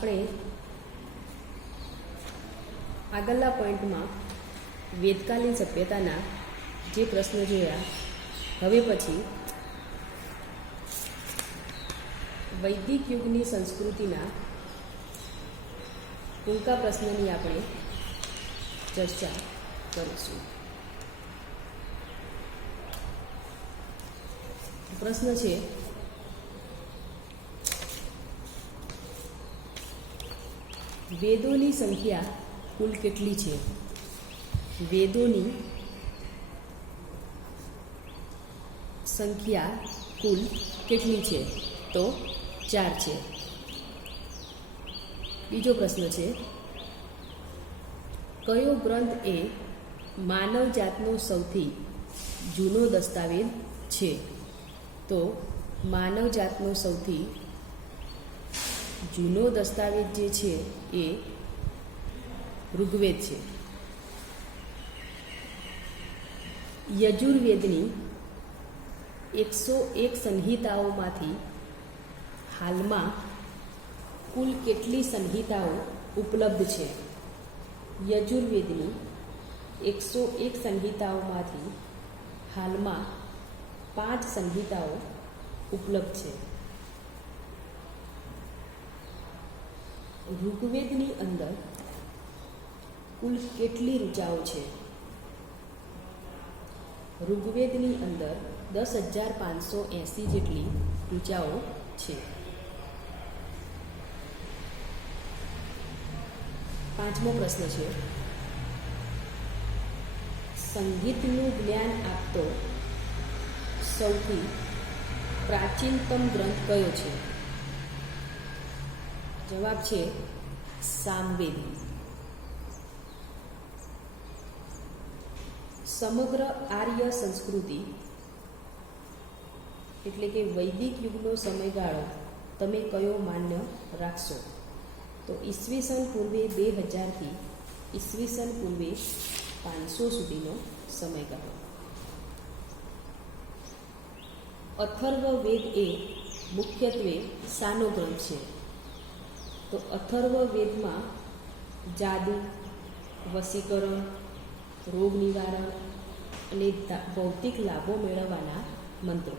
આપણે આગળના પોઈન્ટમાં વેદકાલીન સભ્યતાના જે પ્રશ્નો જોયા, હવે પછી વૈદિક યુગની સંસ્કૃતિના ટૂંકા પ્રશ્નની આપણે ચર્ચા કરીશું. પ્રશ્ન છે, વેદોની સંખ્યા કુલ કેટલી છે? વેદોની સંખ્યા કુલ કેટલી છે? તો 4 છે. બીજો પ્રશ્ન છે, કયો ગ્રંથ એ માનવ જાતનો સૌથી જૂનો દસ્તાવેજ છે? તો માનવ જાતનો સૌથી જૂનો દસ્તાવેજ જે છે એ ઋગ્વેદ છે. યજુર્વેદની 101 સંહિતાઓમાંથી હાલમાં કુલ કેટલી સંહિતાઓ ઉપલબ્ધ છે? યજુર્વેદની 101 સંહિતાઓમાંથી હાલમાં 5 સંહિતાઓ ઉપલબ્ધ છે. ઋગ્વેદની અંદર કુલ કેટલી ઋચાઓ છે? ઋગ્વેદની અંદર 10,580 જેટલી ઋચાઓ છે. પાંચમો પ્રશ્ન છે, સંગીતનું જ્ઞાન આપતો સૌથી પ્રાચીનતમ ગ્રંથ કયો છે? જવાબ છે સામવેદ. સમગ્ર આર્ય સંસ્કૃતિ એટલે કે વૈદિક યુગનો સમયગાળો તમે કયો માન્ય રાખશો? તો ઈસવીસન પૂર્વે 2000થી ઈસવીસન પૂર્વે 500 સુધીનો સમયગાળો. અથર્વવેદ એ મુખ્યત્વે શાનો ગ્રંથ છે? તો અથર્વવેદમાં જાદુ, વશીકરણ, રોગ નિવારણ અને ભૌતિક લાભો મેળવવાના મંત્રો.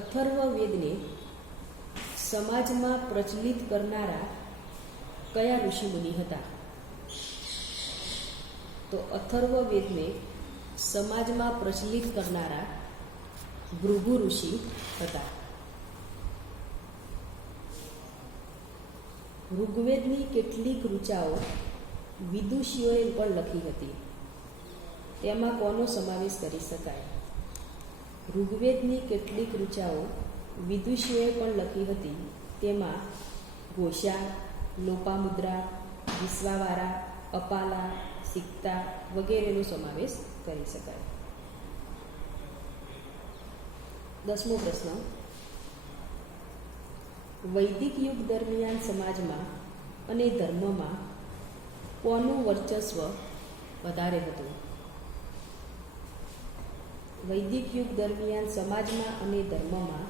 અથર્વવેદને સમાજમાં પ્રચલિત કરનારા કયા ઋષિમુનિ હતા? તો અથર્વવેદને સમાજમાં પ્રચલિત કરનારા ભૃગુ ઋષિ હતા. ઋગ્વેદની કેટલીક ઋચાઓ વિદુષીઓએ પણ લખી હતી. તેમાં કોનો સમાવેશ કરી શકાય? ઋગ્વેદની કેટલીક ઋચાઓ વિદુષીઓએ પણ લખી હતી. તેમાં ઘોષા, લોપામુદ્રા, વિશ્વાવારા, અપાલા, સિક્તા વગેરેનો સમાવેશ કરી શકાય. 10મો પ્રશ્ન, વૈદિક યુગ દરમિયાન સમાજમાં અને ધર્મમાં કોનું વર્ચસ્વ વધારે હતું? વૈદિક યુગ દરમિયાન સમાજમાં અને ધર્મમાં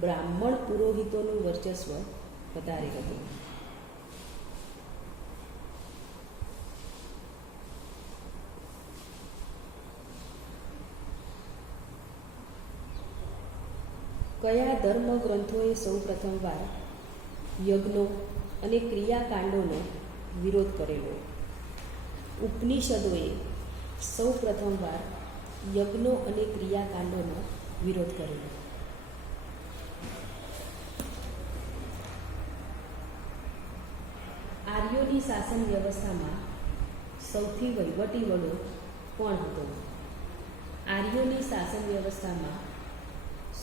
બ્રાહ્મણ પુરોહિતોનું વર્ચસ્વ વધારે હતું. કયા ધર્મ ગ્રંથોએ સૌ પ્રથમવાર યજ્ઞો અને ક્રિયાકાંડોનો વિરોધ કરેલો? ઉપનિષદોએ સૌ પ્રથમવાર યજ્ઞો અને ક્રિયાકાંડોનો વિરોધ કરેલો. આર્યોની શાસન વ્યવસ્થામાં સૌથી વહીવટી વડો કોણ હતો? આર્યોની શાસન વ્યવસ્થામાં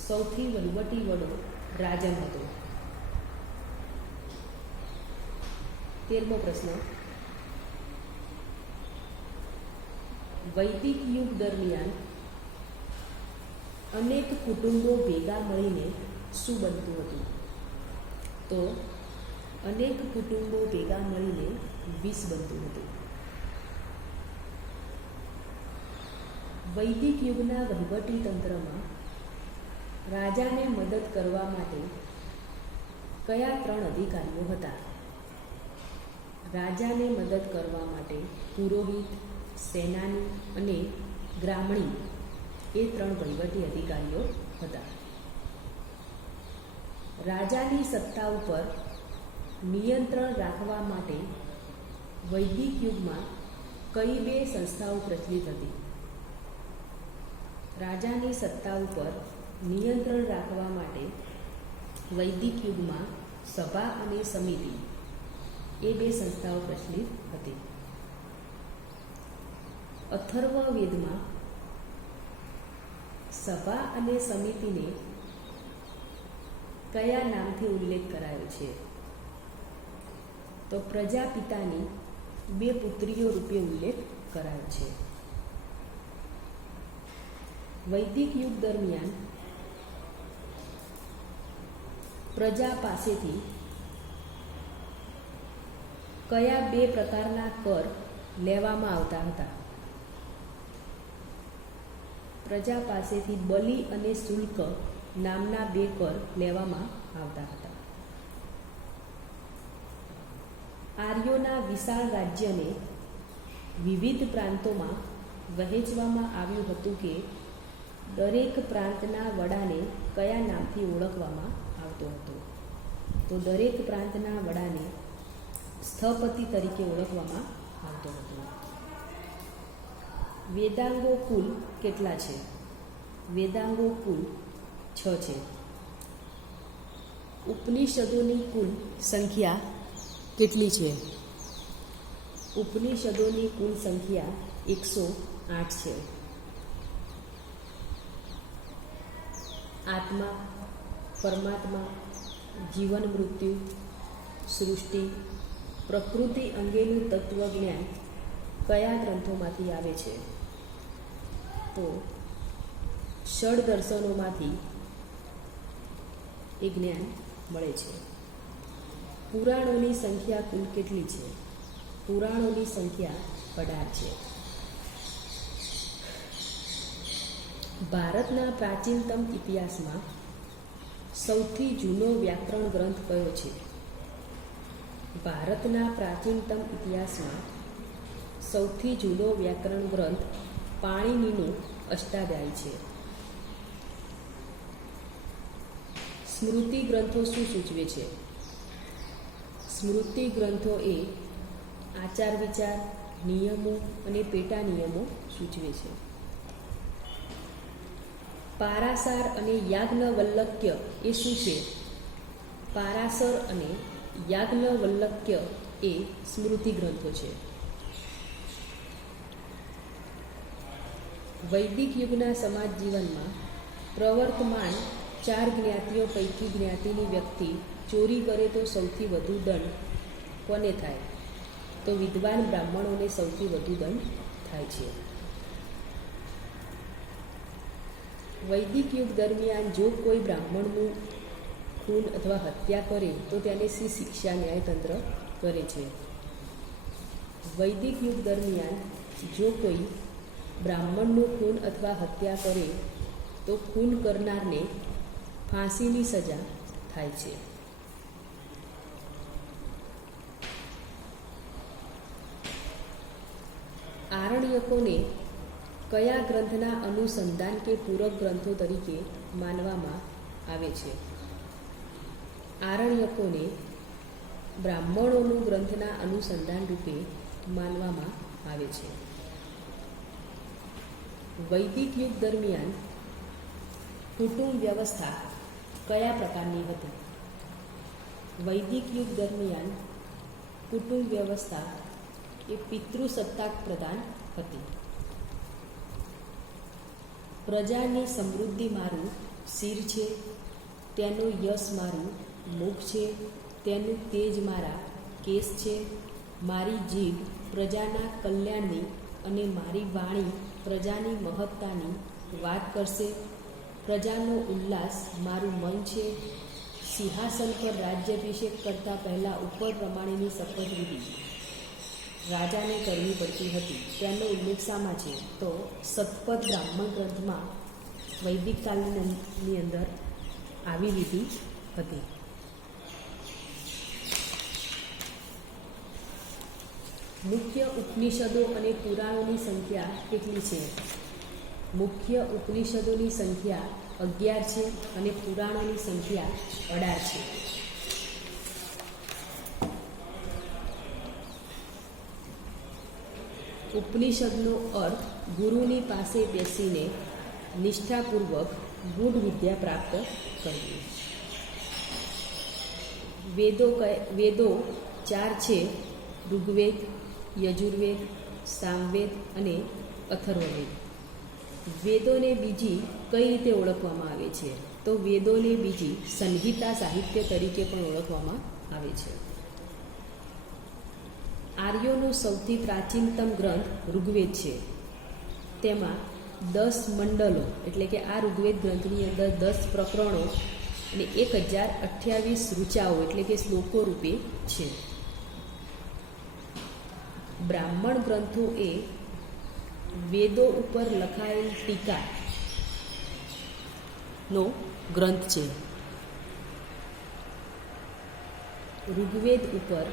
સૌથી વહીવટી વડો રાજન હતો. 13મો પ્રશ્ન, વૈદિક યુગ દરમિયાન અનેક કુટુંબો ભેગા મળીને શું બનતું હતું? તો અનેક કુટુંબો ભેગા મળીને વિષ બનતું હતું. વૈદિક યુગના વહીવટી તંત્રમાં રાજાને મદદ કરવા માટે કયા 3 અધિકારીઓ હતા? રાજાને મદદ કરવા માટે પુરોહિત, સેનાની અને ગ્રામણી એ 3 વહીવટી અધિકારીઓ હતા. રાજાની સત્તા ઉપર નિયંત્રણ રાખવા માટે વૈદિક યુગમાં કઈ 2 સંસ્થાઓ પ્રચલિત હતી? રાજાની સત્તા ઉપર નિયંત્રણ રાખવા માટે વૈદિક યુગમાં સભા અને સમિતિ એ 2 સંસ્થાઓ પ્રચલિત હતી. અથર્વવેદમાં સભા અને સમિતિને કયા નામથી ઉલ્લેખ કરાયો છે? તો પ્રજાપિતાની 2 પુત્રીઓ રૂપે ઉલ્લેખ કરાયો છે. વૈદિક યુગ દરમિયાન પ્રજા પાસેથી કયા 2 પ્રકારના કર લેવામાં આવતા હતા? પ્રજા પાસેથી બલિ અને શુલ્ક નામના 2 કર લેવામાં આવતા હતા. આર્યોના વિશાળ રાજ્યને વિવિધ પ્રાંતોમાં વહેંચવામાં આવ્યું હતું કે દરેક પ્રાંતના વડાને કયા નામથી ઓળખવામાં આવતો હતો? તો દરેક પ્રાંતના વડાને સ્થપતિ તરીકે ઓળખવામાં આવતો હતો. વેદાંગો કુલ કેટલા છે? વેદાંગો કુલ 6 છે. ઉપનિષદોની કુલ સંખ્યા કેટલી છે? ઉપનિષદોની કુલ સંખ્યા 108 છે. આત્મા, પરમાત્મા, જીવન મૃત્યુ, સૃષ્ટિ, પ્રકૃતિ અંગેનું તત્વજ્ઞાન કયા ગ્રંથોમાંથી આવે છે? તો ષડ દર્શનોમાંથી એ જ્ઞાન મળે છે. પુરાણોની સંખ્યા કુલ કેટલી છે? પુરાણોની સંખ્યા 18 છે. ભારતના પ્રાચીનતમ ઇતિહાસમાં સૌથી જૂનો વ્યાકરણ ગ્રંથ કયો છે? ભારતના પ્રાચીનતમ ઇતિહાસમાં સૌથી જૂનો વ્યાકરણ ગ્રંથ પાણિનીનું અષ્ટાધ્યાયી છે. સ્મૃતિ ગ્રંથો શું સૂચવે છે? સ્મૃતિ ગ્રંથો એ આચાર વિચાર, નિયમો અને પેટા નિયમો સૂચવે છે. પારાસાર અને યાજ્ઞવલ્ક્ય એ શું છે? પારાસર અને યાજ્ઞવલ્ક્ય એ સ્મૃતિ ગ્રંથો છે. વૈદિક યુગના સમાજ જીવનમાં પ્રવર્તમાન 4 જ્ઞાતિઓ પૈકી જ્ઞાતિની વ્યક્તિ ચોરી કરે તો સૌથી વધુ દંડ કોને થાય? તો વિદ્વાન બ્રાહ્મણોને સૌથી વધુ દંડ થાય છે. વૈદિક યુગ દરમિયાન જો કોઈ બ્રાહ્મણનું ખૂન અથવા હત્યા કરે તો તેને શી શિક્ષા ન્યાયતંત્ર કરે છે? વૈદિક યુગ દરમિયાન જો કોઈ બ્રાહ્મણનું ખૂન અથવા હત્યા કરે તો ખૂન કરનારને ફાંસીની સજા થાય છે. આરણ્યકોને કયા ગ્રંથના અનુસંધાન કે પૂરક ગ્રંથો તરીકે માનવામાં આવે છે? આરણ્યકોને બ્રાહ્મણોનું ગ્રંથના અનુસંધાન રૂપે માનવામાં આવે છે. વૈદિક યુગ દરમિયાન કુટુંબ વ્યવસ્થા કયા પ્રકારની હતી? વૈદિક યુગ દરમિયાન કુટુંબ વ્યવસ્થા એ પિતૃસત્તાક પ્રધાન હતી. પ્રજાની સમૃદ્ધિ મારું શિર છે, તેનું યશ મારું મુખ છે, તેનું તેજ મારા કેસ છે. મારી જીભ પ્રજાના કલ્યાણની અને મારી વાણી પ્રજાની મહત્તાની વાત કરશે. પ્રજાનો ઉલ્લાસ મારું મન છે. સિંહાસન પર રાજ્યાભિષેક કરતાં પહેલાં ઉપર પ્રમાણેની શપથવિધિ રાજાને કરવી પડતી હતી. તેનો ઉલ્લેખ શામાં છે? તો સતપથ બ્રાહ્મણ ગ્રંથમાં વૈદિક કાળની અંદર આવી વિધિ હતી. મુખ્ય ઉપનિષદો અને પુરાણોની સંખ્યા કેટલી છે? મુખ્ય ઉપનિષદોની સંખ્યા 11 છે અને પુરાણોની સંખ્યા 18 છે. ઉપનિષદનો અર્થ ગુરુની પાસે બેસીને નિષ્ઠાપૂર્વક ગૂઢ વિદ્યા પ્રાપ્ત કરવી. વેદો 4 છે: ઋગ્વેદ, યજુર્વેદ, સામવેદ અને અથર્વવેદ. વેદોને બીજી કઈ રીતે ઓળખવામાં આવે છે? તો વેદોને બીજી સંહિતા સાહિત્ય તરીકે પણ ઓળખવામાં આવે છે. આર્યોનો સૌથી પ્રાચીનતમ ગ્રંથ ઋગ્વેદ છે. તેમાં 10 મંડલો, એટલે કે આ ઋગ્વેદ ગ્રંથની અંદર 10 પ્રકરણો અને 1028 ઋચાઓ એટલે કે શ્લોકો રૂપે છે. બ્રાહ્મણ ગ્રંથો એ વેદો ઉપર લખાયેલ ટીકાનો ગ્રંથ છે. ઋગ્વેદ ઉપર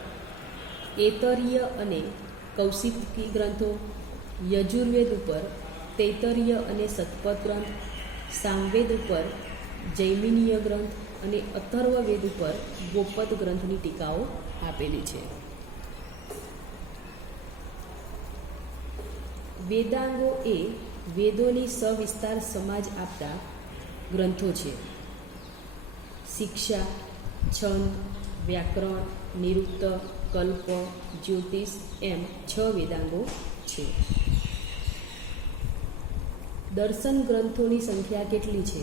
એતર્ય અને કૌશિકી ગ્રંથો, યજુર્વેદ ઉપર તૈતર્ય અને શતપથ ગ્રંથ, સામવેદ ઉપર જૈમિનીય ગ્રંથ અને અથર્વવેદ ઉપર ગોપદ ગ્રંથની ટીકાઓ આપેલી છે. વેદાંગો એ વેદોની સવિસ્તાર સમજ આપતા ગ્રંથો છે. શિક્ષા, છંદ, વ્યાકરણ, નિરુક્ત, કલ્પ, જ્યોતિષ એમ 6 વેદાંગો છે. દર્શન ગ્રંથોની સંખ્યા કેટલી છે?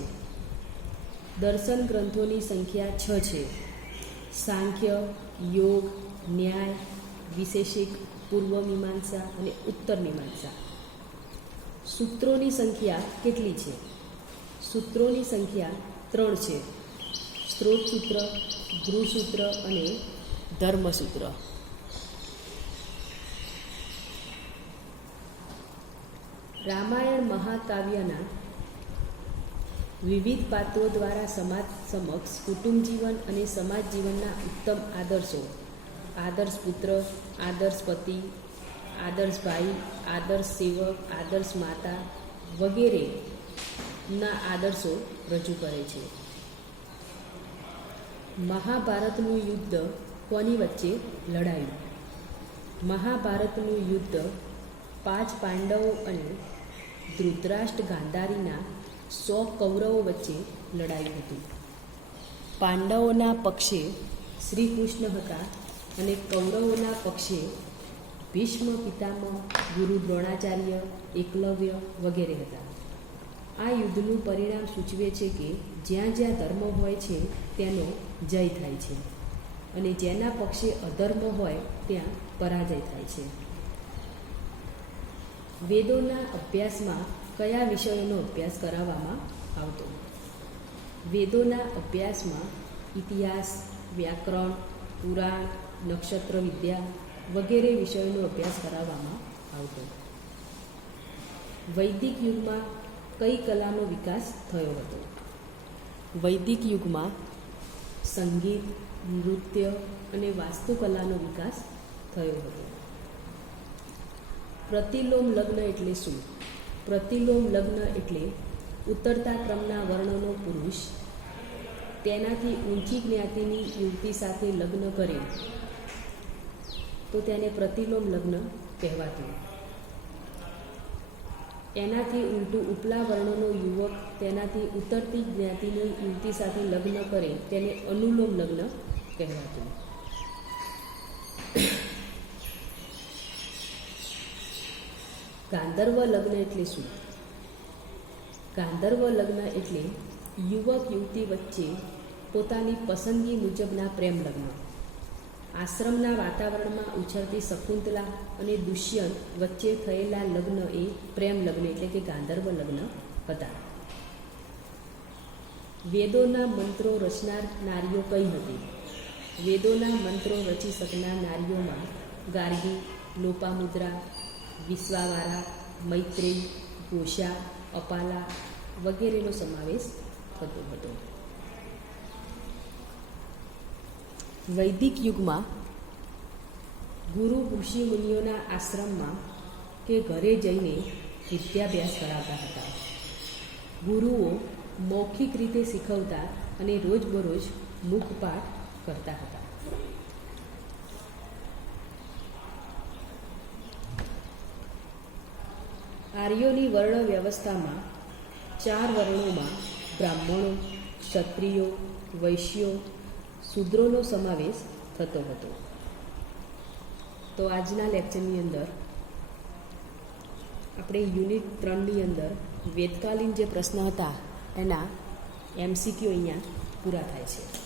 દર્શન ગ્રંથોની સંખ્યા 6 છે. સાંખ્ય, યોગ, ન્યાય, વિશેષિક, પૂર્વ મીમાંસા અને ઉત્તર મીમાંસા. સૂત્રોની સંખ્યા કેટલી છે? સૂત્રોની સંખ્યા 3 છે. સ્ત્રોત સૂત્ર, ગૃહસૂત્ર અને ધર્મસૂત્ર. રામાયણ મહાકાવ્યના વિવિધ પાત્રો દ્વારા સમાજ સમક્ષ કુટુંબ જીવન અને સમાજ જીવનના ઉત્તમ આદર્શો, આદર્શ પુત્ર, આદર્શ પતિ, આદર્શ ભાઈ, આદર્શ સેવક, આદર્શ માતા વગેરેના આદર્શો રજૂ કરે છે. મહાભારતનું યુદ્ધ કોની વચ્ચે લડાયું? મહાભારતનું યુદ્ધ 5 પાંડવો અને ધૃતરાષ્ટ્ર ગાંધારીના 100 કૌરવો વચ્ચે લડાયું હતું. પાંડવોના પક્ષે શ્રી કૃષ્ણ હતા અને કૌરવોના પક્ષે ભીષ્મ પિતામહ, ગુરુ દ્રોણાચાર્ય, એકલવ્ય વગેરે હતા. આ યુદ્ધનું પરિણામ સૂચવે છે કે જ્યાં જ્યાં ધર્મ હોય છે તેનો જય થાય છે અને જેના પક્ષે અધર્મ હોય ત્યાં પરાજય થાય છે. વેદોના અભ્યાસમાં કયા વિષયોનો અભ્યાસ કરાવવામાં આવતો? વેદોના અભ્યાસમાં ઇતિહાસ, વ્યાકરણ, પુરાણ, નક્ષત્ર વિદ્યા વગેરે વિષયોનો અભ્યાસ કરાવવામાં આવતો. વૈદિક યુગમાં કઈ કલાનો વિકાસ થયો હતો? વૈદિક યુગમાં સંગીત, નૃત્ય અને વાસ્તુકલાનો વિકાસ થયો હતો. પ્રતિલોમ લગ્ન એટલે શું? પ્રતિલોમ લગ્ન એટલે ઉતરતા ક્રમના વર્ણનો પુરુષ તેનાથી ઊંચી જ્ઞાતિની યુવતી સાથે લગ્ન કરે તો તેને પ્રતિલોમ લગ્ન કહેવાતું. એનાથી ઉલટું ઉપલા વર્ણનો યુવક તેનાથી ઉતરતી જ્ઞાતિની યુવતી સાથે લગ્ન કરે તેને અનુલોમ લગ્ન કહેવાતું. ગાંધર્વ લગ્ન એટલે શું? ગાંધર્વ લગ્ન એટલે યુવક યુવતી વચ્ચે પોતાની પસંદગી મુજબના પ્રેમ લગ્ન. આશ્રમના વાતાવરણમાં ઉછળતી શકુંતલા અને દુષ્યંત વચ્ચે થયેલા લગ્ન એ પ્રેમ લગ્ન એટલે કે ગાંધર્વ લગ્ન હતા. વેદોના મંત્રો રચનાર નારીઓ કઈ હતી? વેદોના મંત્રો રચી શકનાર નારીઓમાં ગાર્ગી, લોપામુદ્રા, વિશ્વાવારા, મૈત્રેયી, ઘોષા, અપાલા વગેરેનો સમાવેશ થતો હતો. વૈદિક યુગમાં ગુરુ ઋષિ મુનિઓના આશ્રમમાં કે ઘરે જઈને વિદ્યાભ્યાસ કરાવતા હતા. ગુરુઓ મૌખિક રીતે શીખવતા અને રોજબરોજ મુખપાઠ કરતા હતા. આર્યોની વર્ણ વ્યવસ્થામાં 4 વર્ણોમાં બ્રાહ્મણો, ક્ષત્રિયો, વૈશ્યો, શૂદ્રોનો સમાવેશ થતો હતો. તો આજના લેક્ચરની અંદર આપણે યુનિટ 3ની અંદર વેદકાલીન જે પ્રશ્ન હતા એના MCQ અહીંયા પૂરા થાય છે.